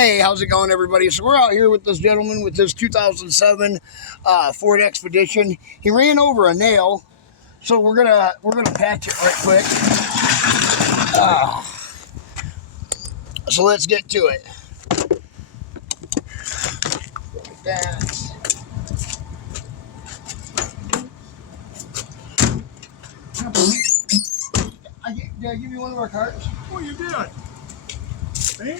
Hey, how's it going, everybody? So we're out here with this gentleman with his 2007 Ford Expedition. He ran over a nail, so we're gonna patch it right quick. So let's get to it. Look at that. Did I give you one of our cards? Oh, you did. See?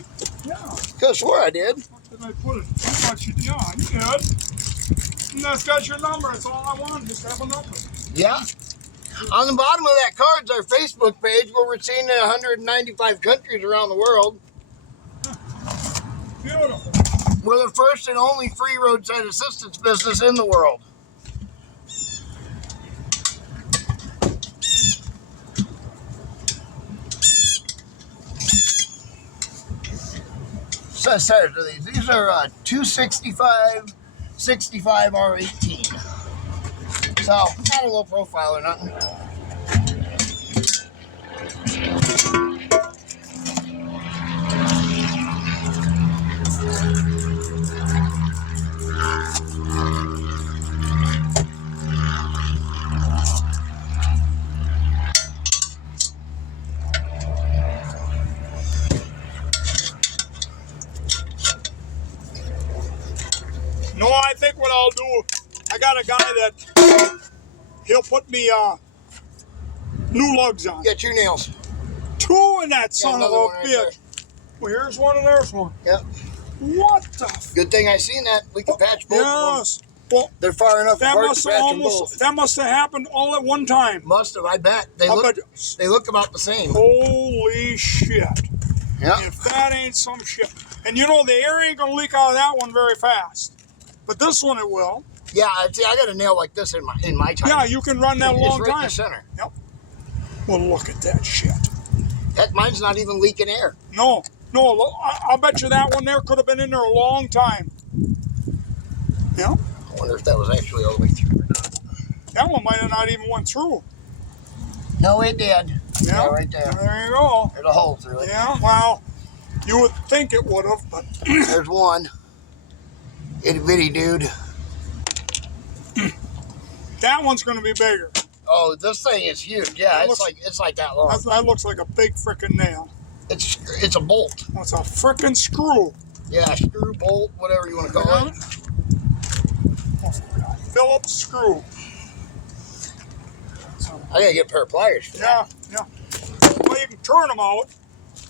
Yeah. Could have swore I did. Did I put it? I thought you did. Yeah, you did. And that's got your number. That's all I wanted. Just have a number. Yeah. On the bottom of that card's our Facebook page where we're seen in 195 countries around the world. Beautiful. We're the first and only free roadside assistance business in the world. So size are these? These are 265, 65 R18. So not a low profile or nothing. No, I think what I'll do, I got a guy that he'll put me new lugs on. Get your nails. Two in that son of a another one right there. bitch. Well, here's one and there's one. Yep. What the? Good thing I seen that. We can patch both of Yes. Well, them. They're far enough that apart must to have patch them both. that must have happened all at one time. Must have, I bet. They I look bet- they look about the same. Holy shit. Yeah. If that ain't some shit. And you know, the air ain't gonna leak out of that one very fast. But this one it will. Yeah, see, I got a nail like this in my time. Yeah, you can run that a It's long right in time. the center. Yep. Well, look at that shit. Heck, mine's not even leaking air. No, I'll bet you that one there could have been in there a long time. Yeah. I wonder if that was actually all the way through or not. That one might have not even went through. No, it did. Yeah, right there. There you go. There's a hole through it. Yeah, well, you would think it would have, but There's one. Itty bitty dude. that one's going to be bigger. Oh, this thing is huge. Yeah, That it's like that long. That looks like a big frickin' nail. It's a bolt. It's a frickin' screw. Yeah, screw, bolt, whatever you want to call it. Phillips screw. I gotta get a pair of pliers for that. Yeah. Well, you can turn them out.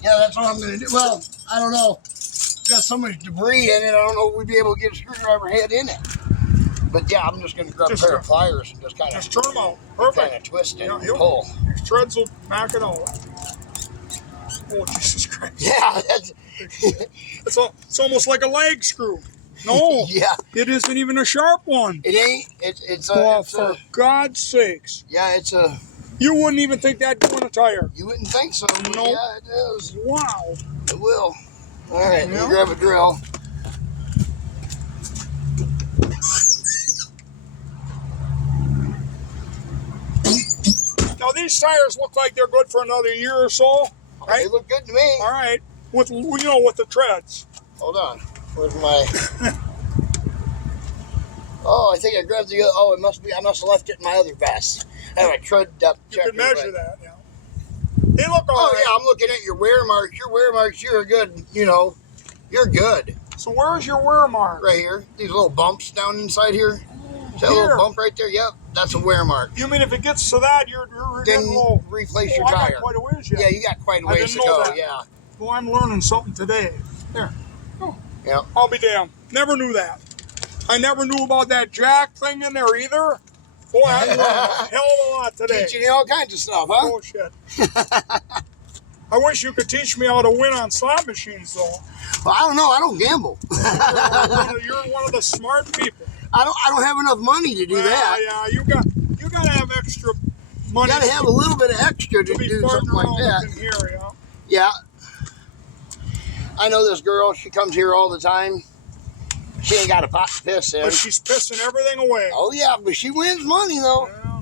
Yeah, that's what I'm gonna do. Well, I don't know. It's got so much debris in it. I don't know if we'd be able to get a screwdriver head in it. But yeah, I'm just gonna grab a pair of pliers and just kind Just of turn them out. Perfect. twist it Yeah, and pull. These threads will back it out. Oh, Jesus Christ. Yeah, that's It's almost like a leg screw. No, yeah. it isn't even a sharp one. It ain't. It's Oh, it's for God's sakes. yeah. It's a. You wouldn't even think that'd go in a tire. You wouldn't think so, but No. yeah, it is. Wow. It will. All right, Yeah. let me grab a drill. Now, these tires look like they're good for another year or so, right? They look good to me. All right. With the treads. Hold on. Where's my? Oh, I think I grabbed the. Oh, it must be. I must have left it in my other vest. I have a tread depth You checker. can measure but- that, yeah. They look all Oh right. yeah, I'm looking at your wear marks. Your wear marks. You're good. You're good. So where's your wear mark? Right here. These little bumps down inside here. Is that a Here. little bump right there? Yep, that's a wear mark. You mean if it gets to that, you're Then getting low? replace Oh, your I tire. got quite a ways yet. Yeah, you got quite a I ways to didn't know go. that. Yeah. Well, I'm learning something today. There. Oh, Yep. I'll be damned. Never knew that. I never knew about that jack thing in there either. Boy, I learned a hell of a lot today. Teaching you all kinds of stuff, huh? Oh, shit. I wish you could teach me how to win on slot machines, though. Well, I don't know. I don't gamble. You're one of the smart people. I don't have enough money to do that. Yeah, you got to have extra money. You got to have a little bit of extra to be do farting something like around that. in here, yeah. Yeah. I know this girl. She comes here all the time. She ain't got a pot to piss in. But she's pissing everything away. Oh yeah, but she wins money though. Yeah.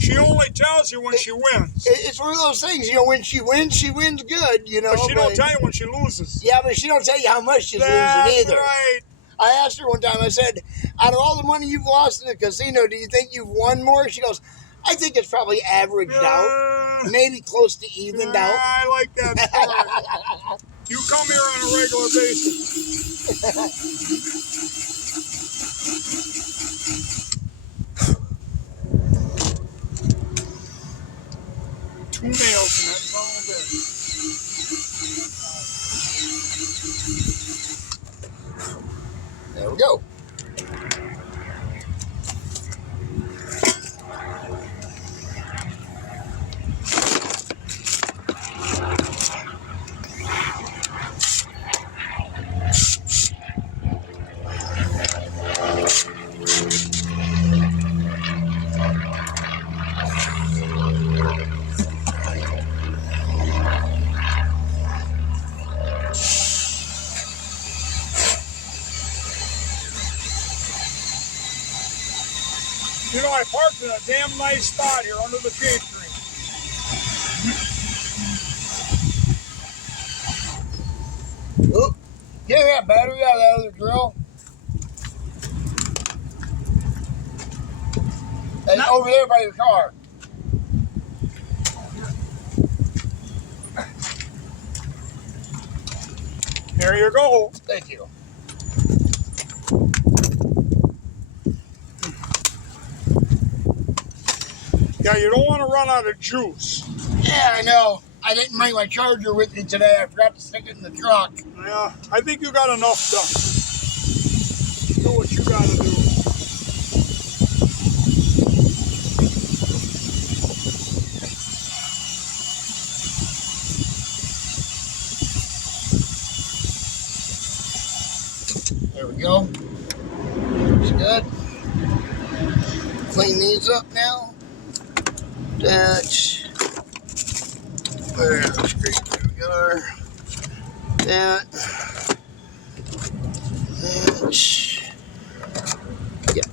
She only tells you when she wins. It's one of those things, you know, when she wins good, you know. But she don't tell you when she loses. Yeah, but she don't tell you how much she's That's losing either. right. I asked her one time, I said, out of all the money you've lost in the casino, do you think you've won more? She goes, I think it's probably averaged out. Maybe close to evened out. I like that story. You come here on a regular basis. 2 nails in that small bit. There we go. You know, I parked in a damn nice spot here under the shade tree. Oop. Get that battery out of that other drill. And over there by your car. There you go. Thank you. Yeah, you don't want to run out of juice. Yeah, I know. I didn't bring my charger with me today. I forgot to stick it in the truck. Yeah, I think you got enough done. Do what you got to do. There we go. Looks good. Clean these up now. That. Where looks great. There we go. That. Yeah.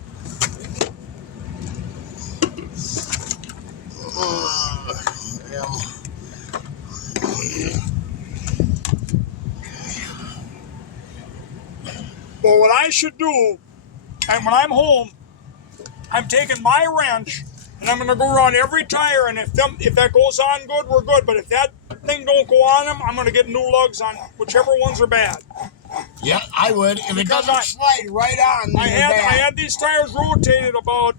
Well, what I should do, and when I'm home, I'm taking my wrench and I'm going to go around every tire, and if that goes on good, we're good. But if that thing don't go on them, I'm going to get new lugs on whichever ones are bad. Yeah, I would. If it doesn't slide right on, then I had these tires rotated about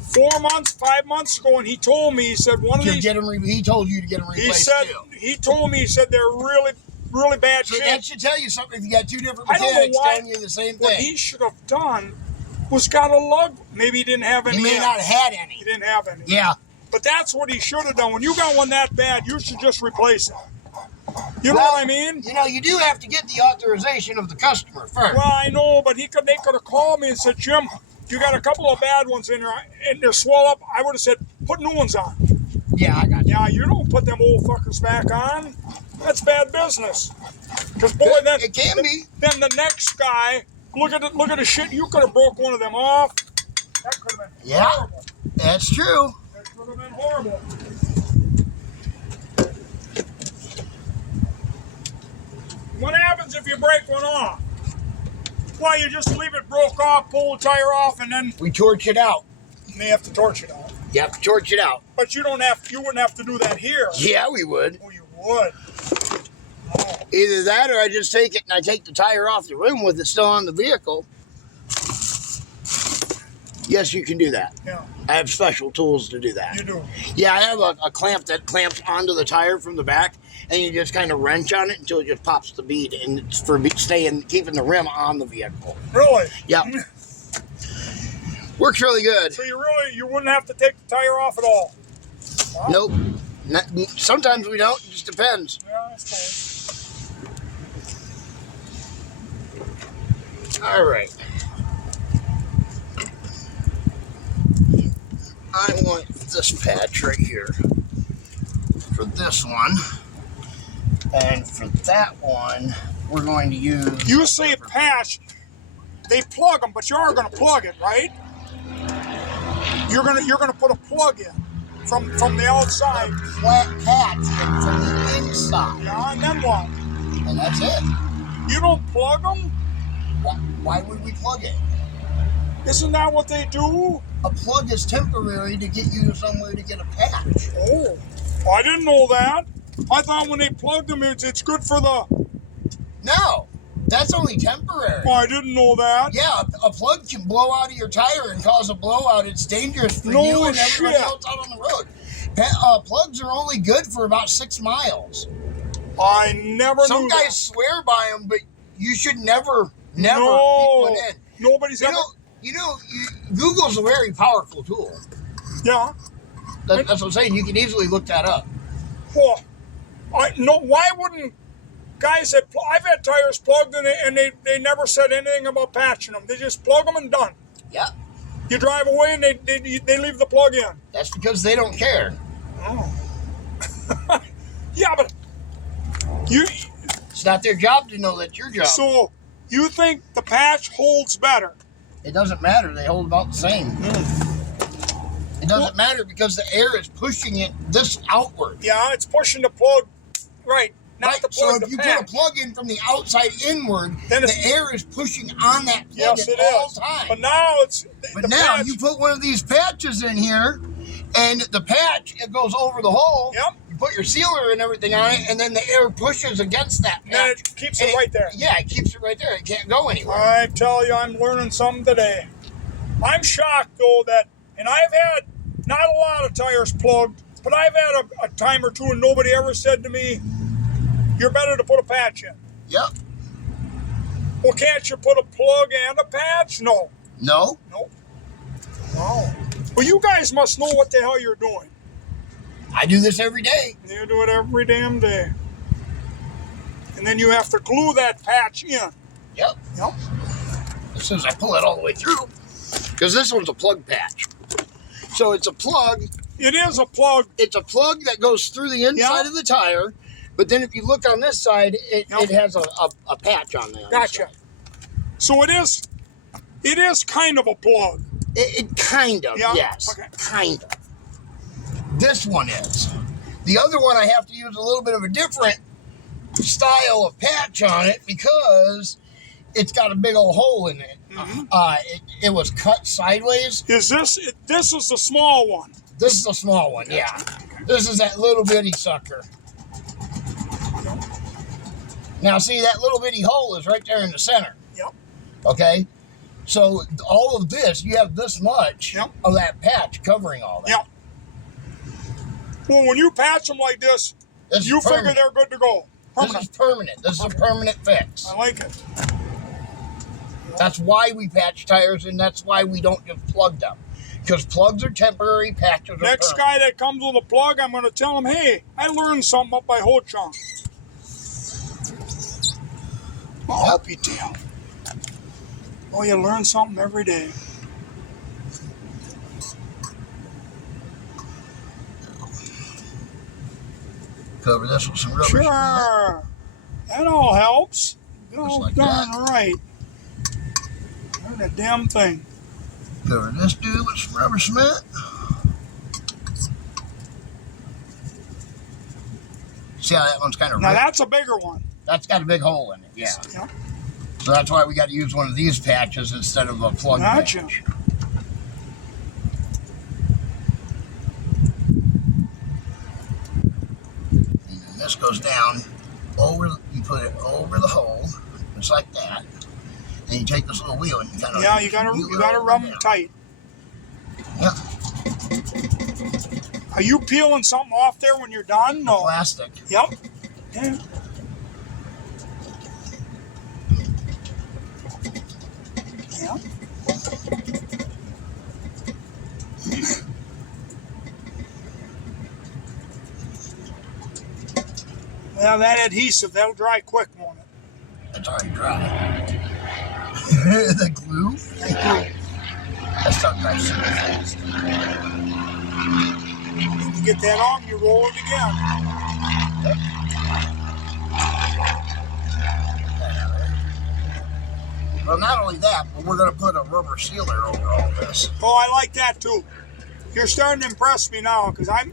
4 months, 5 months ago, and he told me, he said one of these. He told you to get them replaced too. He told me, he said they're really, really bad shape. That should tell you something. If you got two different mechanics telling you the same thing. What he should have done was got a lug. Maybe he didn't have any. He may not have had any. He didn't have any. Yeah. But that's what he should have done. When you got one that bad, you should just replace it. You know what I mean? You know, you do have to get the authorization of the customer first. Well, I know, but they could have called me and said, Jim, you got a couple of bad ones in there, and they're swell up. I would have said, put new ones on. Yeah, I got you. Yeah, you don't put them old fuckers back on. That's bad business. Because boy, then it can be. Then the next guy, look at the shit. You could have broke one of them off. That could have been horrible. That's true. That could have been horrible. What happens if you break one off? Well, you just leave it broke off, pull the tire off, and then we torch it out. And they have to torch it out. You have to torch it out. But you wouldn't have to do that here. Yeah, we would. Oh, you would. Oh. Either that, or I just take it and I take the tire off the rim with it still on the vehicle. Yes, you can do that. Yeah. I have special tools to do that. You do. Yeah, I have a clamp that clamps onto the tire from the back, and you just kind of wrench on it until it just pops the bead, and it's for keeping the rim on the vehicle. Really? Yeah. Works really good. So you wouldn't have to take the tire off at all? Huh? Nope. Sometimes we don't. It just depends. Yeah, that's cool. All right. I want this patch right here for this one, and for that one, we're going to use. You say patch, they plug them, but you are going to plug it, right? You're gonna put a plug in from the outside. Flat patch in from the inside. Yeah, and then what? And that's it. You don't plug them? Why would we plug it? Isn't that what they do? A plug is temporary to get you somewhere to get a patch. Oh, I didn't know that. I thought when they plugged them, it's good for the... No, that's only temporary. Oh, I didn't know that. Yeah, a plug can blow out of your tire and cause a blowout. It's dangerous for No you and everybody shit. else out on the road. Plugs are only good for about 6 miles. I never Some knew guys that. swear by them, but you should never No. keep one in. Nobody's ever... Google's a very powerful tool. Yeah. That's what I'm saying. You can easily look that up. Well, why wouldn't guys that... I've had tires plugged and they never said anything about patching them. They just plug them and done. Yeah, You drive away and they leave the plug in. that's because they don't care. Oh. Yeah, but you... It's not their job to know that's your job. So, you think the patch holds better? It doesn't matter. They hold about the same. It doesn't matter because the air is pushing it this outward. Yeah, it's pushing the plug, right, not Right? the So plug, if you the put a patch. plug in from the outside inward, Then the it's- air is pushing on that plug Yes, at it all is. times. But now it's... But the now patch, you put one of these patches in here, and the patch, it goes over the hole. Yep. You put your sealer and everything on it, and then the air pushes against that patch. And it keeps it right there. Yeah, it keeps it right there. It can't go anywhere. I tell you, I'm learning something today. I'm shocked, though, that... And I've had not a lot of tires plugged, but I've had a time or two and nobody ever said to me, you're better to put a patch in. Yep. Well, can't you put a plug and a patch? No. No. No. Oh. Well, you guys must know what the hell you're doing. I do this every day. You do it every damn day. And then you have to glue that patch in. Yep. Yep. As soon as I pull it all the way through, because this one's a plug patch. So it's a plug. It is a plug. It's a plug that goes through the inside Yeah. of the tire. But then if you look on this side, it has a patch on there. Gotcha. So it is kind of a plug. It kind of, Yeah, yes. okay. Kind of. This one is. The other one, I have to use a little bit of a different style of patch on it because it's got a big old hole in it. It was cut sideways. Is this is the small one? This is a small one, yeah. This is that little bitty sucker. Now, see, that little bitty hole is right there in the center. Yep. Okay? So, all of this, you have this much Yep. of that patch covering all that. Yep. Well, when you patch them like this, This is you figure permanent. they're good to go. This is permanent. This is a permanent fix. I like it. That's why we patch tires, and that's why we don't just plug them. Because plugs are temporary, patches are Next permanent. guy that comes with a plug, I'm going to tell him, hey, I learned something up by Ho Chunk. I'll be damned. Oh, you learn something every day. Cover this with some rubber. Sure. That all helps. Oh, like darn that. right. There's a damn thing. Cover this dude with some rubber cement. See how that one's kind of Now, ripped? that's a bigger one. That's got a big hole in it, yeah. Yep. So that's why we got to use one of these patches instead of a plug Gotcha. patch. And then this goes down over, you put it over the hole, just like that. And you take this little wheel and you kind of... Yeah, you gotta rub them tight. Yeah, Are you peeling something off there when you're done? No. plastic. Yep. Yeah. Yep. Well, that adhesive, that'll dry quick, won't it? It's already dry. The glue? That stuff dries super fast. You get that on, you roll it again. Well, not only that, but we're going to put a rubber sealer over all this. Oh, I like that too. You're starting to impress me now, because I'm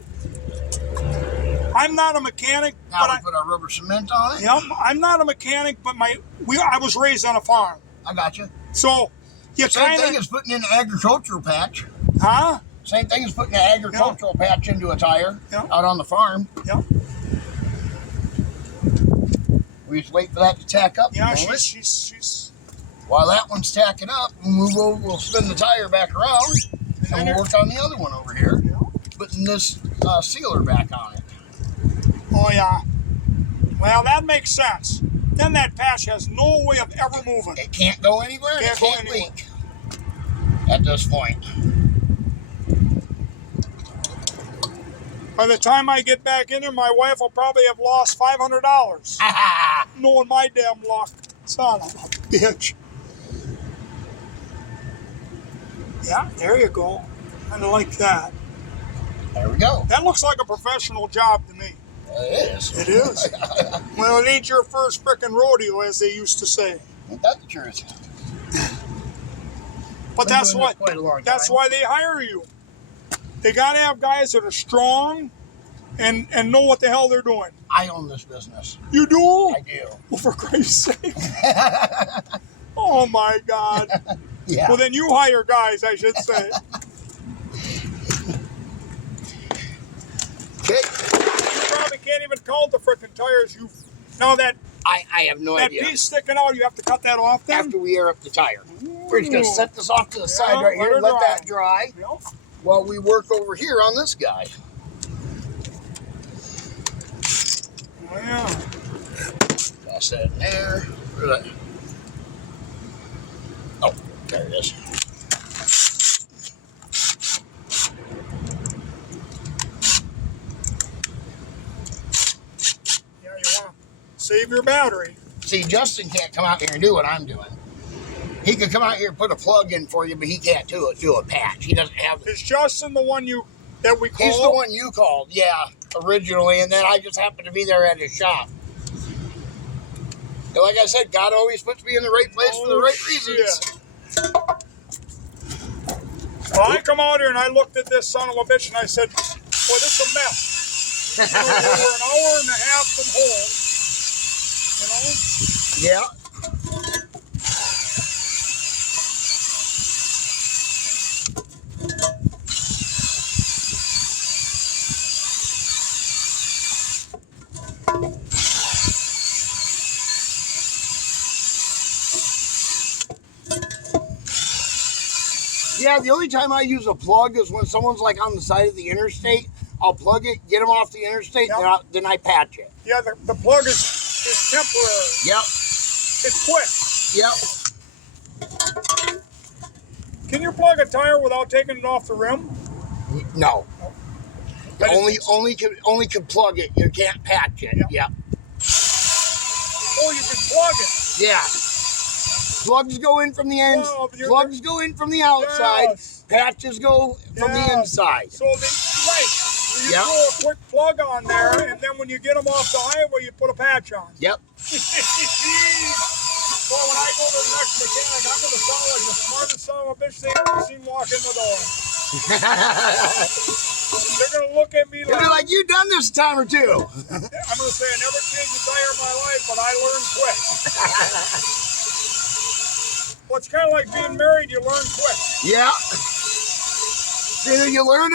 not a mechanic, Now but we put our rubber cement on it. I'm not a mechanic, but I was raised on a farm, I got you. so you Same kind thing of, as putting in an agricultural patch. huh? Same thing as putting an agricultural patch into a tire Yeah. out on the farm. Yeah, We just wait for that to tack up. yeah. a moment. She's. While that one's tacking up, we'll spin the tire back around and we'll work on the other one over here, Yeah. putting this sealer back on it. Oh yeah. Well, that makes sense. Then that patch has no way of ever moving. It can't go anywhere and it Can't go can't anywhere. leak at this point. By the time I get back in there, my wife will probably have lost $500. Knowing my damn luck. Son of a bitch. Yeah, there you go. I like that. There we go. That looks like a professional job to me. It is. It is. Well, it ain't your first frickin' rodeo, as they used to say. Ain't that the truth? But Been that's doing what. this quite a long That's time. why they hire you. They gotta have guys that are strong and know what the hell they're doing. I own this business. You do? I do. Well, for Christ's sake. Oh my God. Yeah. Well, then you hire guys, I should say. Okay. You probably can't even count the frickin' tires. Now that I have no that idea. piece sticking out, you have to cut that off then? After we air up the tire, we're just gonna set this off to the side right let here, her let dry. that dry Yep. while we work over here on this guy. Oh, yeah. Toss that in there. Where's that? Oh, there it is. Yeah, you want to save your battery. See, Justin can't come out here and do what I'm doing. He could come out here and put a plug in for you, but he can't do a patch. He doesn't have. Is Justin the one that we called? He's the one you called, yeah, originally, and then I just happened to be there at his shop. And like I said, God always puts me in the right place for the right reasons. Well, I come out here and I looked at this son of a bitch and I said, boy, this is a mess. You know, we're an hour and a half from home. You know? Yeah. Yeah, the only time I use a plug is when someone's like on the side of the interstate. I'll plug it, get them off the interstate, Yep. then I patch it. Yeah, the plug is temporary. Yep. It's quick. Yep. Can you plug a tire without taking it off the rim? No. But Only can plug it. You can't patch it. Yep. Yep. Oh, you can plug it. Yeah. Plugs go in from the end. Well, you're- Plugs go in from the outside. Yes. Patches go from the Yeah. inside. So right. So you Yep. throw a quick plug on there, and then when you get them off the highway, you put a patch on. Yep. Well, when I go to the next mechanic, I'm going to sound like the smartest son of a bitch they ever seen walk in the door. They're going to look at me You'll like, be like, you done this a time or two. I'm going to say, I never changed a tire in my life, but I learned quick. Well, it's kind of like being married, you learn quick. Yeah. Either you learn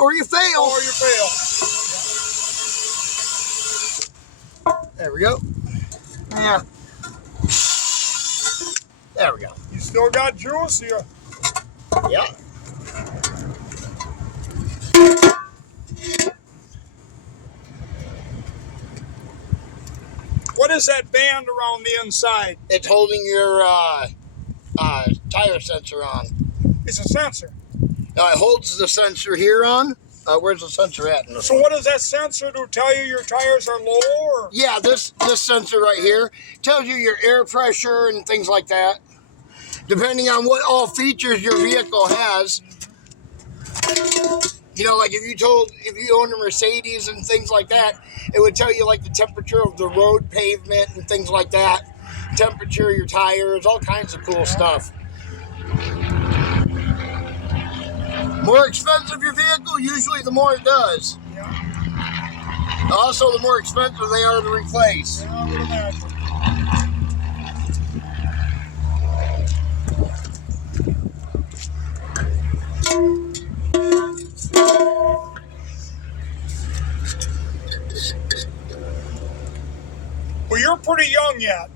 or you fail. Or you fail. There we go. Yeah. There we go. You still got juice? You, Yeah. what is that band around the inside? It's holding your tire sensor on. It's a sensor. Now it holds the sensor here on. Where's the sensor at? In this So one? what does that sensor do? Tell you your tires are low? Or? Yeah, this sensor right here tells you your air pressure and things like that. Depending on what all features your vehicle has. You know, like if you owned a Mercedes and things like that, it would tell you like the temperature of the road pavement and things like that. Temperature of your tires, all kinds of cool stuff. More expensive your vehicle, usually the more it does. Yeah. Also, the more expensive they are to replace. Yeah, I would imagine. Well, you're pretty young yet.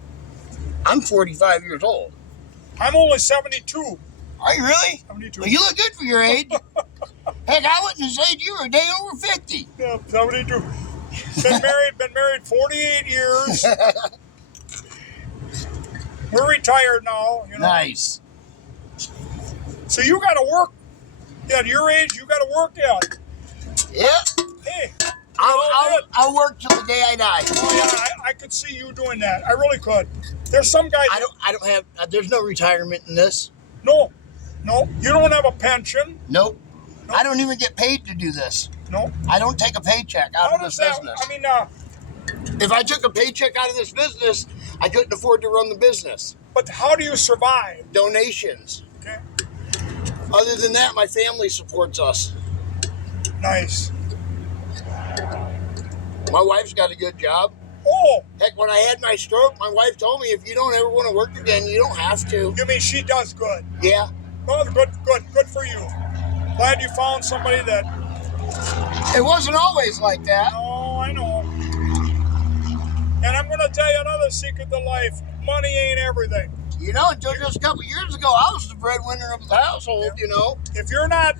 I'm 45 years old. I'm only 72. Are you really? 72. Well, you look good for your age. Heck, I wouldn't have said you were a day over 50. Yeah, 72. Been married 48 years. We're retired now, you know. Nice. So you got to work. At your age, you got to work yet. Yeah. Hey, I'll work till the day I die. oh yeah, I could see you doing that. I really could. There's some guys. I don't have. There's no retirement in this. No, you don't have a pension. Nope. I don't even get paid to do this. No. I don't take a paycheck out How of this does that? business. I mean, If I took a paycheck out of this business, I couldn't afford to run the business. but how do you survive? Donations. Okay. Other than that, my family supports us. Nice. My wife's got a good job. Oh, Heck, when I had my stroke, my wife told me, if you don't ever want to work again, you don't have to. you mean she does good? Yeah. Oh, good for you. Glad you found somebody that. It wasn't always like that. Oh, I know. And I'm going to tell you another secret to life. Money ain't everything. You know, until just a couple years ago, I was the breadwinner of the household, you know. If you're not,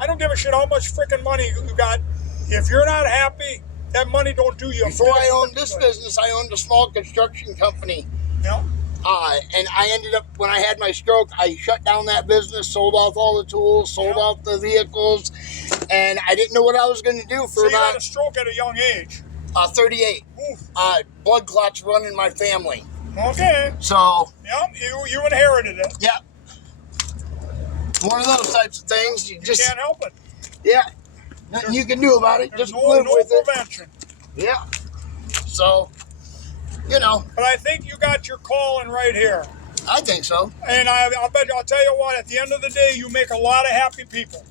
I don't give a shit how much freaking money you got. If you're not happy, that money don't do you. Before I owned this business, I owned a small construction company. Yeah. And I ended up, when I had my stroke, I shut down that business, sold off all the tools, sold off the vehicles, and I didn't know what I was going to do for So you had about a stroke at a young age. 38. Oof. Blood clots run in my family. Okay. So, Yeah, you inherited it. yeah. One of those types of things. You just, Can't help it. yeah. Nothing you can do about it. There's Just no live with it. prevention. Yeah. So, you know, But I think you got your calling right here. I think so. And I'll tell you what, at the end of the day, you make a lot of happy people.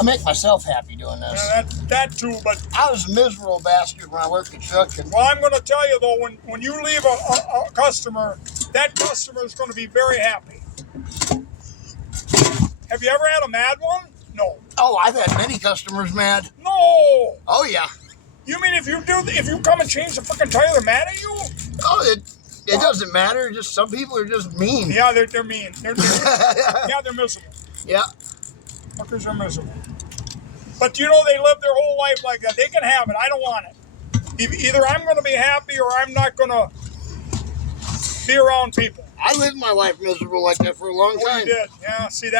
I make myself happy doing this. That too, but I was a miserable bastard when I worked construction. well, I'm going to tell you though, when you leave a customer, that customer is going to be very happy. Have you ever had a mad one? No. Oh, I've had many customers mad. No. Oh, yeah. You mean if you come and change the freaking tire, they're mad at you? Oh, it doesn't matter. Just some people are just mean. Yeah, they're mean. They're miserable. Yeah. Fuckers are miserable. But you know, they live their whole life like that. They can have it. I don't want it. Either I'm going to be happy or I'm not going to be around people. I lived my life miserable like that for a long Oh, time. you did. Yeah, see,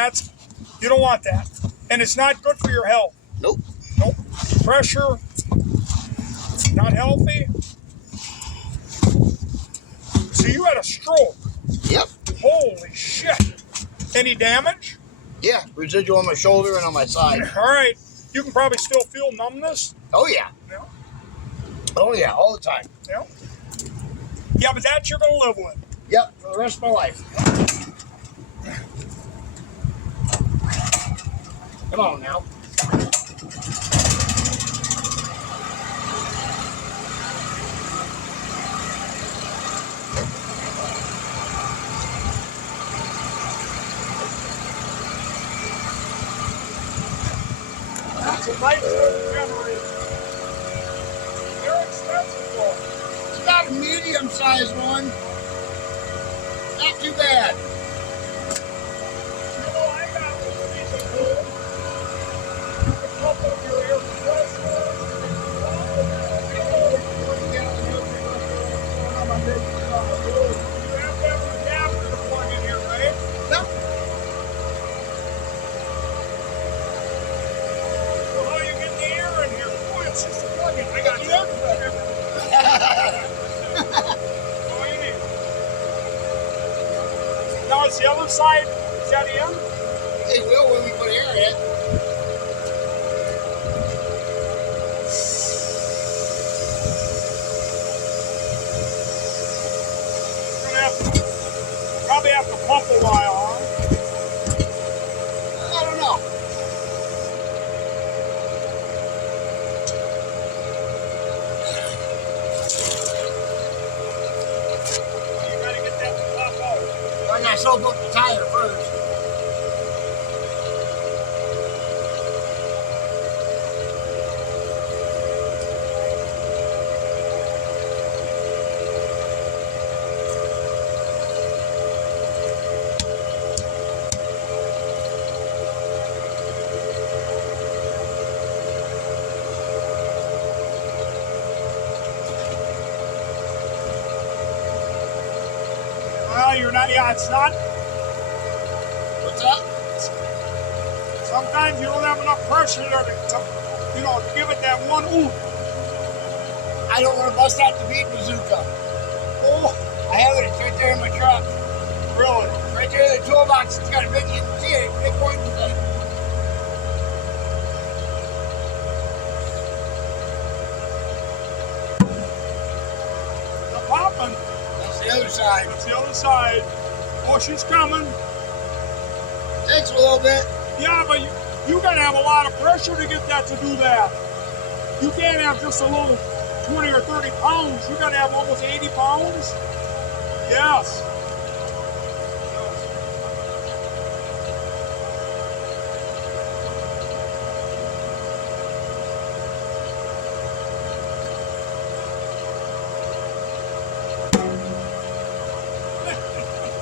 you don't want that. And it's not good for your health. Nope. Nope. Pressure, not healthy. So you had a stroke. Yep. Holy shit. Any damage? Yeah. Residual on my shoulder and on my side. All right. You can probably still feel numbness. Oh, yeah. Yeah. Oh, yeah. All the time. Yeah. Yeah, but that you're going to live with. Yep. For the rest of my life. Come on now. That's a nice generator. They're expensive though. It's about a medium-sized one. Not too bad. You know, I got one of these at home. You can pump up your air compressor. You have to have an adapter to plug in here, right? Yep. Well, how you get the air in here? Boy, it's just a plug-in. I got you. All you need. Now, is the other side, is that in? It will when we put air in it. You're gonna have to, probably have to pump a while, huh? I don't know. I gotta soak up the tire first. Well, you're not. Yeah, it's not. What's up? Sometimes you don't have enough pressure there to give it that one ooh. I don't want to bust out the beat bazooka. Oh, I have it. It's right there in my truck. really? Right there in the toolbox. It's got a big, you can see it, big point thing. The popping. That's the other side. That's the other side. Oh, she's coming. Takes a little bit. Yeah, but you gotta have a lot of pressure to get that to do that. You can't have just a little 20 or 30 pounds. You gotta have almost 80 pounds. Yes.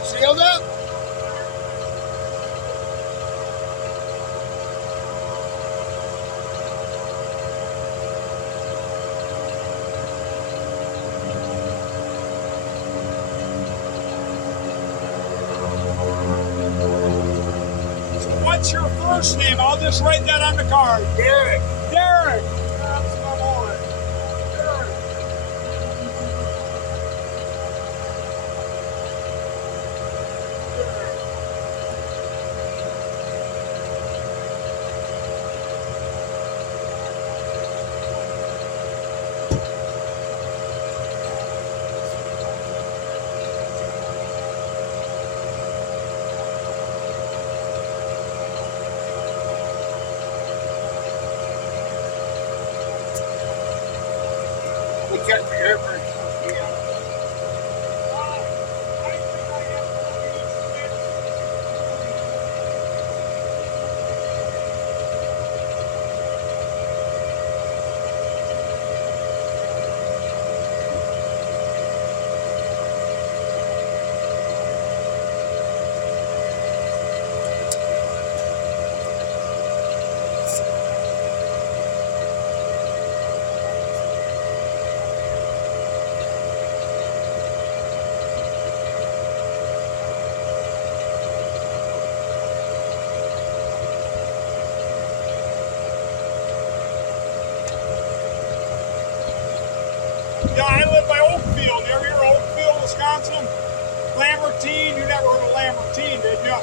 Sealed up? So what's your first name? I'll just write that on the card. Derek. Derek. That's my boy. Derek. We checked the air pressure. Yeah. Yeah, I live by Oakfield. You ever hear of Oakfield, Wisconsin? Lamartine. You never heard of Lamartine, did you?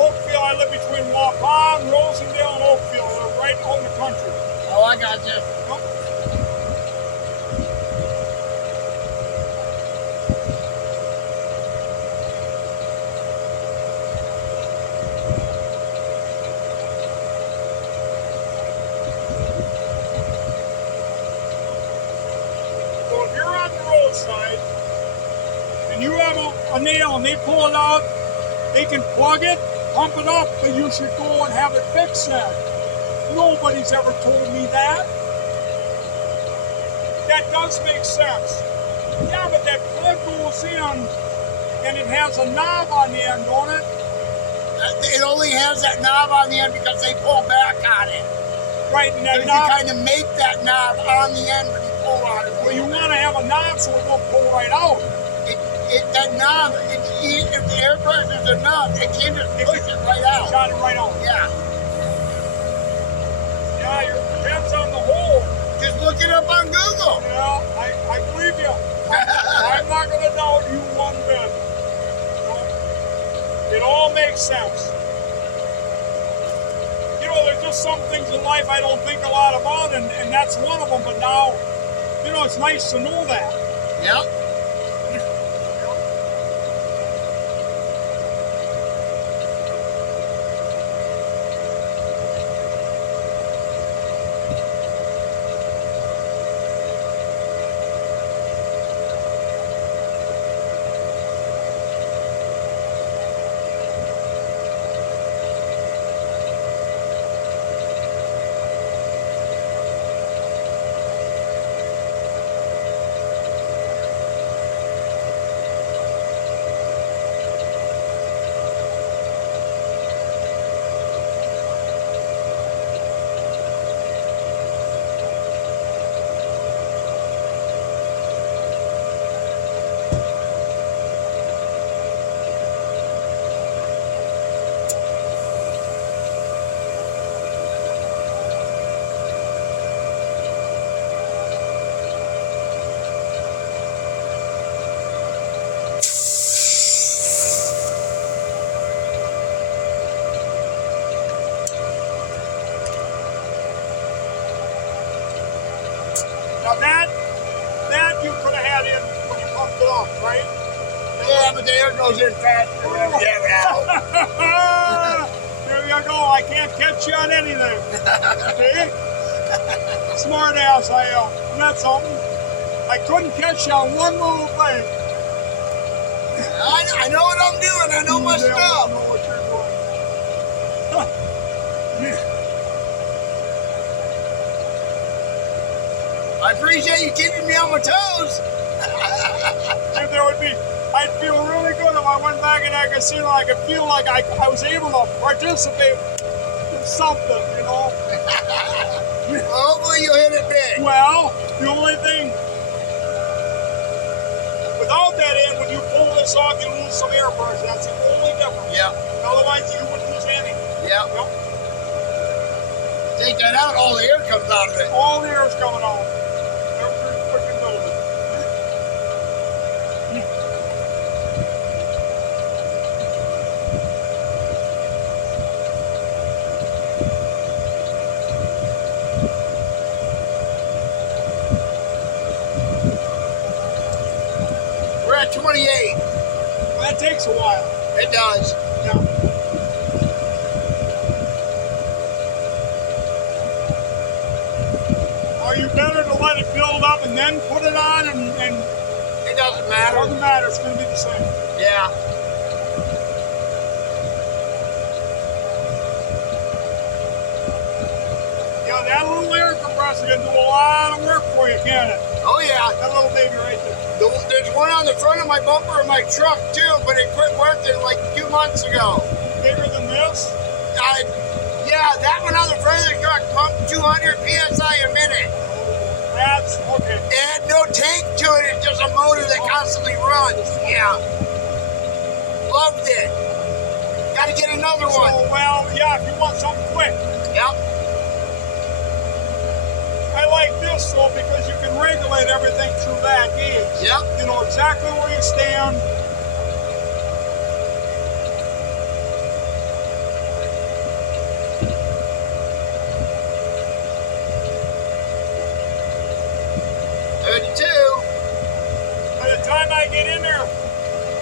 Oakfield, I live between Waupun, Rosendale, and Oakfield. We're right out in the country. Oh, I got you. Yep. So if you're on the roadside and you have a nail and they pull it out, they can plug it, pump it up, but you should go and have it fixed then. Nobody's ever told me that. That does make sense. Yeah, but that plug goes in and it has a knob on the end, don't it? It only has that knob on the end because they pull back on it. Right, and So that you knob, kind of make that knob on the end when you pull on it. well, you want to have a knob so it won't pull right out. That knob, if the air pressure's enough, it can just push it right out. Shot it right out. Yeah. Yeah, your head's on the hole. Just look it up on Google. Yeah, I believe you. I'm not going to doubt you one bit. No. It all makes sense. You know, there's just some things in life I don't think a lot about, and that's one of them. But now, you know, it's nice to know that. Yep. Now that you could have had in when you pumped it up, right? Yeah, but the air goes in faster whenever you have it out. There you go. I can't catch you on anything. See? Smart ass I am. Isn't that something? I couldn't catch you on one little thing. I know what I'm doing. I know my I stuff. know what you're doing. I appreciate you keeping me on my toes. If there would be, I'd feel really good if I went back in that casino. I could feel like I was able to participate in something, you know. Hopefully you'll hit it big. Well, the only thing, without that end, when you pull this off, you lose some air pressure. That's the only difference. Yeah. Otherwise, you wouldn't lose any. Yeah. Yep. Take that out, all the air comes out of it. All the air's coming off. Every freaking building. We're at 28. Well, that takes a while. It does. Yeah. Are you better to let it build up and then put it on and It doesn't it matter. doesn't matter, it's going to be the same. Yeah. Yeah, that little air compressor can do a lot of work for you, can't it? Oh yeah. That little baby right there. There's one on the front of my bumper of my truck too, but it quit working like 2 months ago. Bigger than this? Yeah, that one on the front of the truck pumped 200 psi a minute. That's okay. It had no tank to it. It's just a motor that constantly runs. Yeah. Loved it. Got to get another one. So, well, yeah, if you want something quick. Yep. I like this though because you can regulate everything through that gauge. Yep. You know exactly where you stand. By the time I get in there,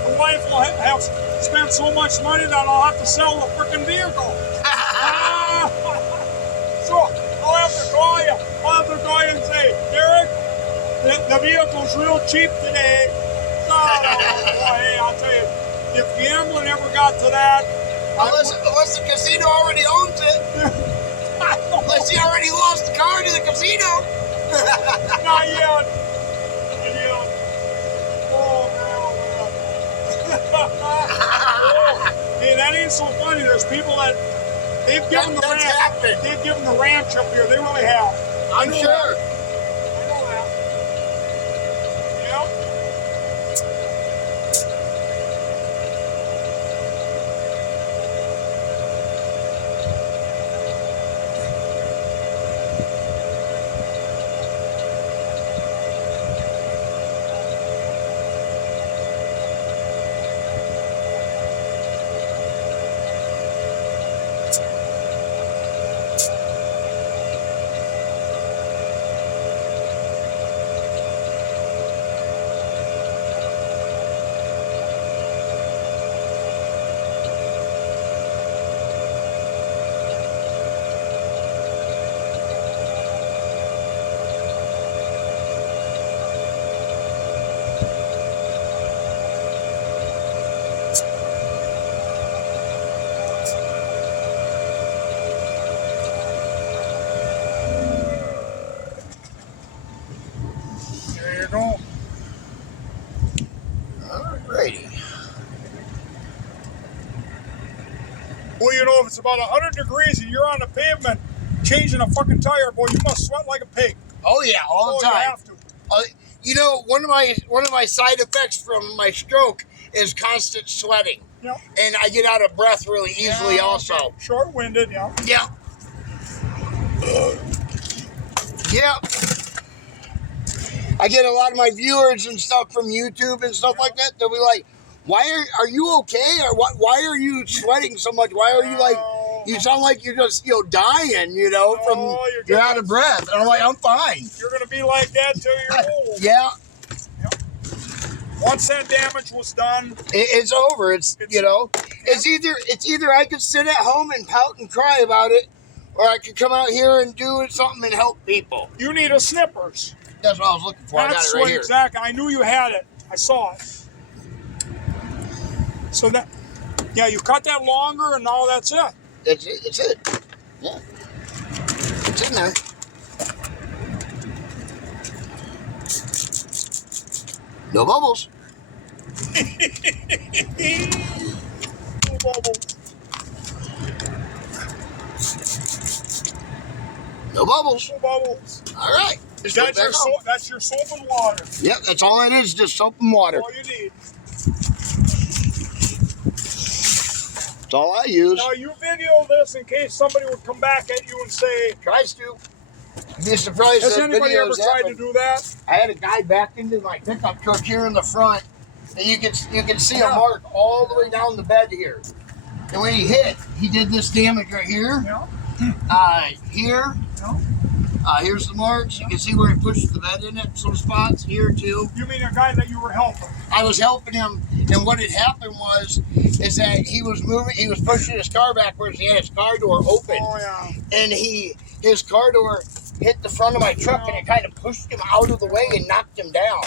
the wife will have spent so much money that I'll have to sell the freaking vehicle. So I'll have to call you. I'll have to call you and say, Derek, the vehicle's real cheap today. No, hey, I'll tell you, if gambling ever got to that, Unless the casino already owns it. Unless he already lost the car to the casino. not yet. Oh, man. Hey, that ain't so funny. There's people that they've given the That's ranch. happened. They've given the ranch up here. They really have. I'm sure. I know that. Yep. There you go. Alrighty. Well, you know, if it's about 100 degrees and you're on the pavement changing a fucking tire, boy, you must sweat like a pig. Oh yeah, all the You time. have to. You know, one of my side effects from my stroke is constant sweating, Yep. and I get out of breath really easily. Yeah, Also, okay. Short-winded, yeah. yeah, yeah. I get a lot of my viewers and stuff from YouTube and stuff like that. They'll be like, "Why are you okay? Or why are you sweating so much? Why are you like You sound like you're just, dying, from you're out of breath. And I'm like, I'm fine. You're going to be like that till you're old. Yeah. Yep. Once that damage was done, It's over. It's either I could sit at home and pout and cry about it, or I could come out here and do something and help people. you need a Snippers. That's what I was looking for. I got That's it right what here. exactly. I knew you had it. I saw it. So that, yeah, you cut that longer, and now that's it. It's it. Yeah. It's in there. No bubbles. No bubbles. No bubbles. No bubbles. All right. Just put it back on. That's your soap and water. Yep, that's all it is, just soap and water. All you need. That's all I use. Now you video this in case somebody would come back at you and say, Tries to. You'd be surprised has that anybody ever videos tried happen. to do that? I had a guy back into my pickup truck here in the front, and you can see Yeah. a mark all the way down the bed here. And when he hit, he did this damage right here. Yeah. Here. Yeah. Here's the marks. You can see where he pushed the bed in it. Some spots here too. You mean a guy that you were helping? I was helping him, and what had happened is that he was moving. He was pushing his car backwards. He had his car door open, Oh yeah. and his car door hit the front of my truck, and it kind of pushed him out of the way and knocked him down.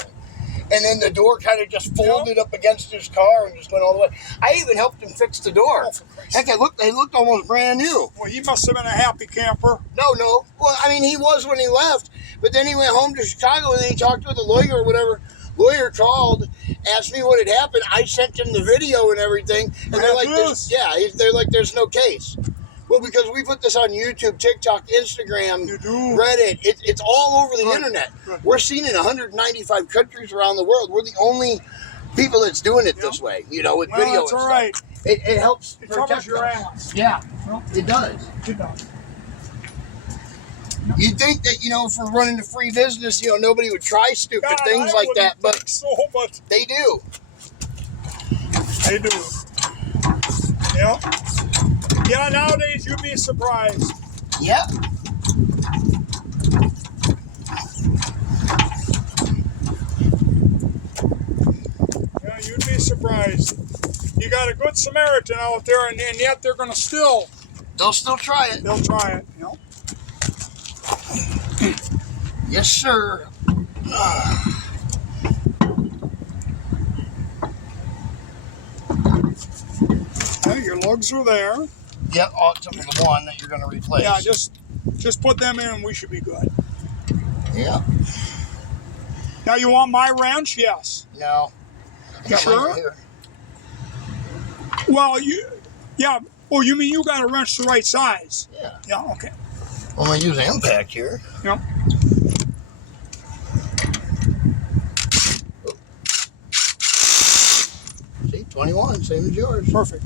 And then the door kind of just folded up against his car and just went all the way. I even helped him fix the door. Oh, for Christ's Heck, they looked almost brand new. Well, he must have been a happy camper. No. Well, I mean, he was when he left, but then he went home to Chicago, and then he talked with a lawyer or whatever. Lawyer called, asked me what had happened. I sent him the video and everything, and they're like, they're like, there's no case. Well, because we put this on YouTube, TikTok, Instagram, You do. Reddit. It's all over the Right. internet. Right. We're seen in 195 countries around the world. We're the only people that's doing it this way, with Well, video that's and all stuff. right. It helps It covers protect your us. ass. Yeah, Well, it does. good enough. You'd think that, if we're running a free business, nobody would try stupid God, things I like wouldn't that, but think so, but they do. they do. Yeah. Yeah, nowadays you'd be surprised. Yep. Yeah, you'd be surprised. You got a good Samaritan out there, and yet they're going to They'll still try it. they'll try it. You know? Yes, sir. Yeah, your lugs are there. Yep, except for the one that you're going to replace. Yeah, just put them in, and we should be good. Yeah. Now, you want my wrench? Yes. No. I got mine Sure? right here. Well, yeah. Oh, you mean you got a wrench the right size? Yeah. Yeah, okay. I'm going to use impact here. Yeah. See, 21, same as yours. Perfect.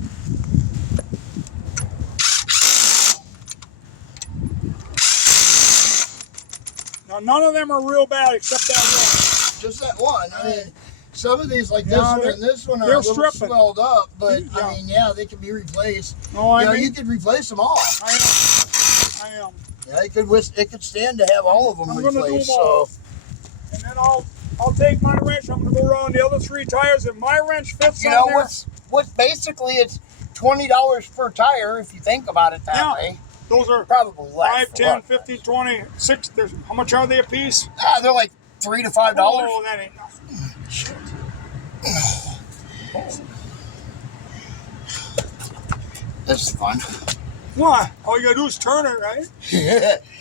Now, none of them are real bad except that one. Just that one. I mean, some of these, like Yeah, this one they're- and this one, are they're a little stripping. swelled up, but Yeah. I mean, yeah, they can be replaced. Oh, I You mean, could replace them all. I am. Yeah, it could stand to have all of them I'm gonna do replaced. them So all. And then I'll take my wrench. I'm gonna go around the other three tires. If my wrench fits you on know there, what's basically it's $20 per tire if you think about it that Yeah. way. those are Probably less. 5, for 10, what? 15, 20, 6. How much are they a piece? They're like $3 to $5. Oh, that ain't nothing. That's fun. What? All you gotta do is turn it, right?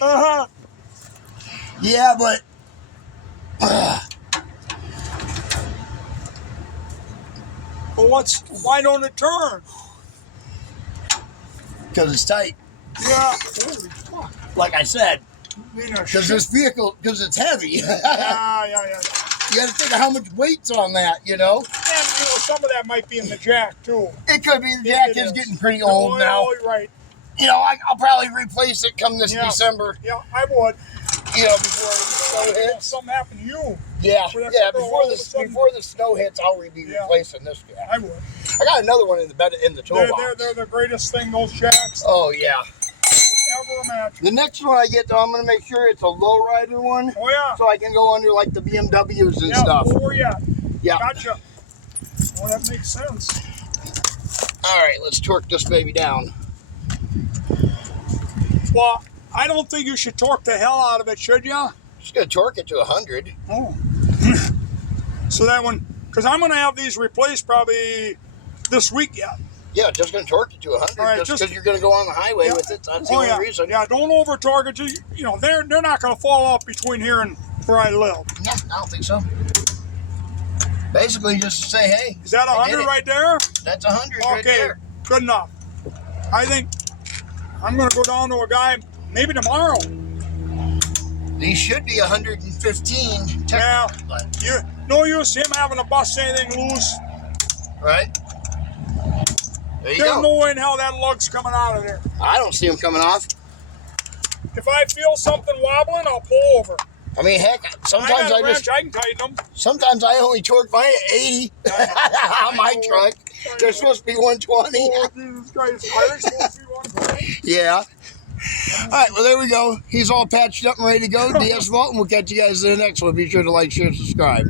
Uh-huh. Yeah, but Well, why don't it turn? because it's tight. Yeah. Holy fuck. Like I said, You know, because shit. this vehicle, because it's heavy. You Yeah. got to think of how much weight's on that. And, some of that might be in the jack, too. It could be the jack It is is. getting pretty old now. Oh, you're right. I'll probably replace it come this Yeah. December. Yeah, I would. Before the snow If hits. something happened to you, Yeah, For that yeah. girl, Before all of a sudden- before the snow hits, I'll be Yeah. replacing this guy. I would. I got another one in the bed in the toolbox. They're the greatest thing, those shacks, Oh yeah. ever imagined. The next one I get, though, I'm gonna make sure it's a low rider one, Oh yeah. so I can go under like the BMWs and Yeah, stuff. oh yeah. Yeah. Gotcha. Well, that makes sense. All right, let's torque this baby down. Well, I don't think you should torque the hell out of it, should you? Just gonna torque it to 100. Oh. So that one, because I'm going to have these replaced probably this week yet. Yeah, just gonna torque it to 100, All right, just just- because you're gonna go on the highway Yeah. with it. That's the Oh only yeah. reason. Yeah, don't over torque it. You know, they're not going to fall off between here and where I live. No, I don't think so. Basically, just to say, hey, Is that I did 100 it. right there? That's 100 right Okay, there. good enough. I think I'm going to go down to a guy maybe tomorrow. These should be 115 Yeah. technically, but No use him having to bust anything loose. right. There you There's go. no way in hell that lug's coming out of there. I don't see them coming off. If I feel something wobbling, I'll pull over. I mean, heck, I sometimes got a I wrench, just I can tighten them. sometimes I only torque mine at 80 on my truck. They're supposed to be 120. Oh, Jesus Christ. Are they supposed to be 120? Yeah. All right, well, there we go. He's all patched up and ready to go. DS Vault, and we'll catch you guys in the next one. Be sure to like, share, subscribe.